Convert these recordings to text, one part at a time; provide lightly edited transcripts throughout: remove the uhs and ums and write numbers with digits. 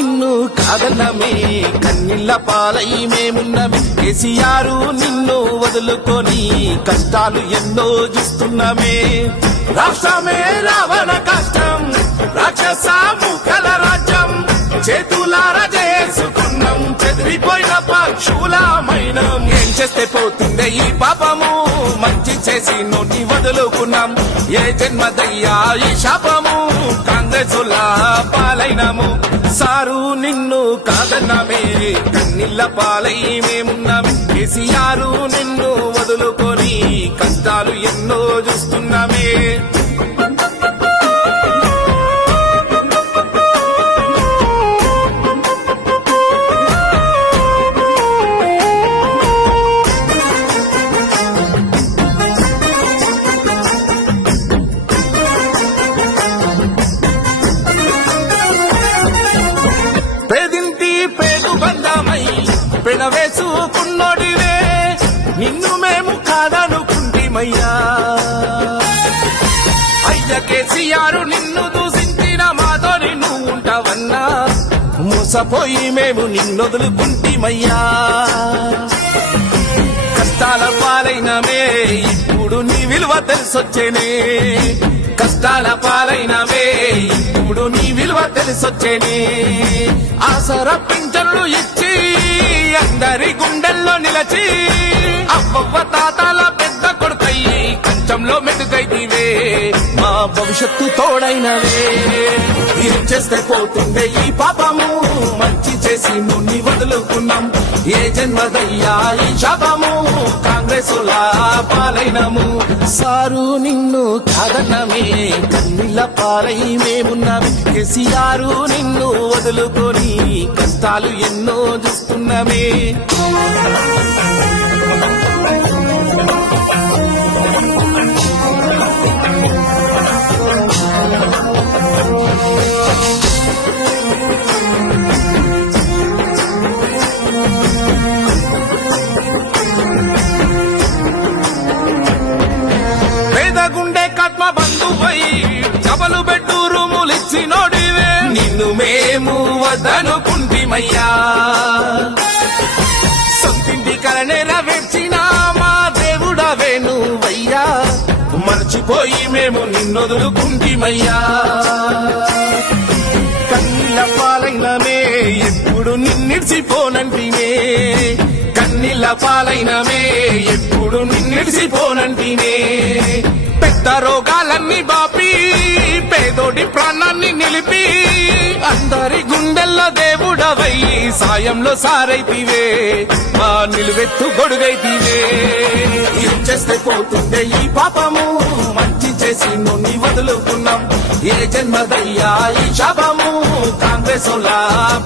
నిన్ను కాదన్నమే కన్నీళ్ల పాలై మేమున్నమే కేసీఆర్ నిన్ను వదులుకొని కష్టాలు ఎన్నో చూస్తున్నామే రాష్ట్రమే రావణ కష్టం రాక్షస ముఖల రాజ్యం చేతులారా చేసుకున్నాం చెదిరిపోయిన పక్షులమైనం ఏం చేస్తే పోతుందే ఈ పాపము మంచి చేసి నోటి వదులుకున్నాం ఏ జన్మదయ్యా ఈ శాపము కాంగ్రెస్ పాలైనము సారు నిన్ను కాదన్నమే కన్నీళ్ల పాలై మేమున్నామే కేసీఆర్ నిన్ను వదులుకొని కష్టాలు ఎన్నో చూస్తున్నామే పెనవేసుకున్నోడివే నిన్ను మేము కాదనుకుంటిమయ్యా అయ్య కేసీఆర్ నిన్ను దూషించిన మాతోని నువ్వు ఉంటావన్నా మోసపోయి మేము నిన్నొదులుకుంటిమయ్యా కష్టాల పాలైనమే ఇప్పుడు నీ విలువ తెలిసొచ్చేనే కష్టాల పాలైనవే ఇప్పుడు నీ విలువ తెలిసొచ్చేనే ఆసర పింఛన్లు ఇచ్చి అందరి గుండెల్లో నిలచి అవ్వ తాతల పెద్ద కొడుకయ్యి కంచంలో మెతుకైతివే మా భవిష్యత్తు తోడైనవే ఏం చేస్తే పోతుండే ఈ పాపము మంచి చేసి నువ్వు వదులుకున్నాం ఏ జన్మదయ్యా ఈ శాపము కాంగ్రెస్ పాలైనము సారు నిన్ను కాదన్నమే కన్నీళ్ల పాలై మేమున్నామే కేసీఆర్ నిన్ను వదులుకొని కష్టాలు ఎన్నో చూస్తున్నామే గుండె కట్మ బంధువై డబలు బెడ్డు రూములిచ్చినోడివే నిన్ను మేము వద్దనుకుంటిమయ్యా సొంతింటి కల నెరవేర్చిన మా దేవుడవే నువ్వయ్యా మర్చిపోయి మేము నిన్నొదులుకుంటిమయ్యా కన్నీళ్ల పాలైనమే ఎప్పుడు నిన్నిడిసిపోనంటినే కన్నీళ్ల పాలైనమే ఎప్పుడు నిన్నిడిసిపోనంటినే పెద్ద రోగాలన్నీ బాపి పేదోడి ప్రాణాన్ని నిలిపి అందరి గుండెల్లో దేవుడవై సాయంలో సారైతివే మా నిలువెత్తు గొడుగైతివే ఏం చేస్తే పోతుండే ఈ పాపము మంచి చేసి నువ్వు వదులుకున్నాం ఏ జన్మదయ్యా ఈ శాపము కాంగ్రెస్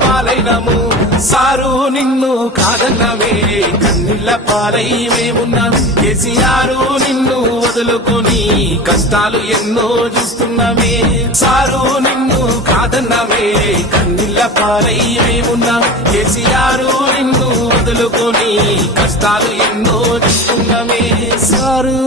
పాలైనము సారు నిన్ను కాదన్నమే కన్నీళ్ల పాలై మేమున్నాం కేసీఆర్ నిన్ను వదులుకొని కష్టాలు ఎన్నో చూస్తున్నామే సారు నిన్ను కాదన్నమే కన్నీళ్ల పాలై మేమున్నాం కేసీఆర్ నిన్ను వదులుకొని కష్టాలు ఎన్నో చూస్తున్నామే సారు